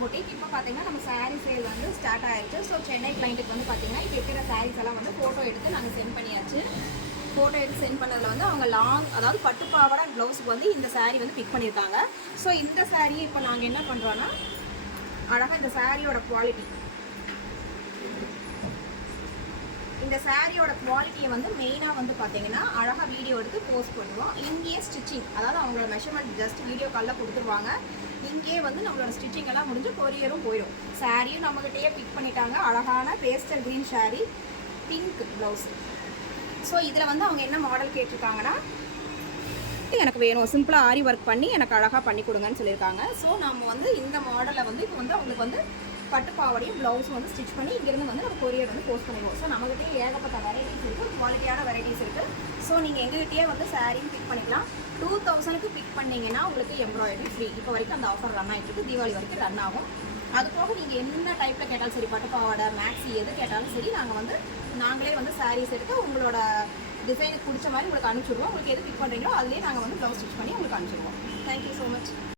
Boutique இப்போ பார்த்தீங்கன்னா நம்ம சாரீ சேல் வந்து ஸ்டார்ட் ஆயிடுச்சு. ஸோ சென்னை கிளைண்ட்டுக்கு வந்து பார்த்தீங்கன்னா இப்போ இருக்கிற சாரீஸ் எல்லாம் வந்து ஃபோட்டோ எடுத்து நாங்கள் சென்ட் பண்ணியாச்சு. ஃபோட்டோ எடுத்து சென்ட் பண்ணதில் வந்து அவங்க லாங், அதாவது பட்டு பாவாடை ப்ளவுஸுக்கு வந்து இந்த சாரீ வந்து பிக் பண்ணியிருக்காங்க. ஸோ இந்த சாரியை இப்போ நாங்கள் என்ன பண்ணுறோன்னா, அழகாக இந்த சாரியோட குவாலிட்டி, இந்த சாரியோட குவாலிட்டியை வந்து மெயினாக வந்து பார்த்தீங்கன்னா அழகாக வீடியோ எடுத்து போஸ்ட் பண்ணுவோம். இங்கேயே ஸ்டிச்சிங், அதாவது அவங்களோட மெஷர்மெண்ட் ஜஸ்ட் வீடியோ காலில் கொடுத்துருவாங்க. இங்கேயே வந்து நம்மளோட ஸ்டிச்சிங் எல்லாம் முடிஞ்சு கொரியரும் போயிடும். சாரியும் நம்மகிட்டயே பிக் பண்ணிட்டாங்க. அழகான pastel green sari, pink blouse. So இதில் வந்து அவங்க என்ன மாடல் கேட்டிருக்காங்கன்னா, எனக்கு வேணும் சிம்பிளாக ஆரி ஒர்க் பண்ணி எனக்கு அழகாக பண்ணி கொடுங்கன்னு சொல்லியிருக்காங்க. ஸோ நம்ம வந்து இந்த மாடலை வந்து இப்போ வந்து அவங்களுக்கு வந்து பட்டு பாவாடையும் ப்ளவுஸும் வந்து ஸ்டிச் பண்ணி இங்கேருந்து வந்து நம்ம கொரியர் வந்து போஸ்ட் பண்ணிடுவோம். ஸோ நம்மகிட்டே ஏகப்பட்ட வெரைட்டிஸ் இருக்குது, குவாலிட்டியான வெரைட்டிஸ் இருக்குது. ஸோ நீங்கள் எங்ககிட்டயே வந்து சாரியும் பிக் பண்ணிக்கலாம். 2000க்கு பிக் பண்ணிங்கன்னா உங்களுக்கு எம்ப்ராய்டரி ஃப்ரீ. இப்போ வரைக்கும் அந்த ஆஃபர் ரன் ஆகிட்டு இருக்குது, தீபாவளி வரைக்கும் ரன் ஆகும். அது போக நீங்கள் என்ன டைப்பில் கேட்டாலும் சரி, பட்டு பாவாடை, மேக்ஸி எது கேட்டாலும் சரி, நாங்களே வந்து சாரீஸ் எடுத்து உங்களோட டிசைனுக்கு பிடிச்ச மாதிரி உங்களுக்கு அனுப்பிச்சிடுவோம். உங்களுக்கு எது பிக் பண்ணுறீங்களோ அதுலேயே நாங்கள் வந்து ப்ளவுஸ் ஸ்டிச் பண்ணி உங்களுக்கு அனுப்பிச்சிடுவோம். Thank you so much.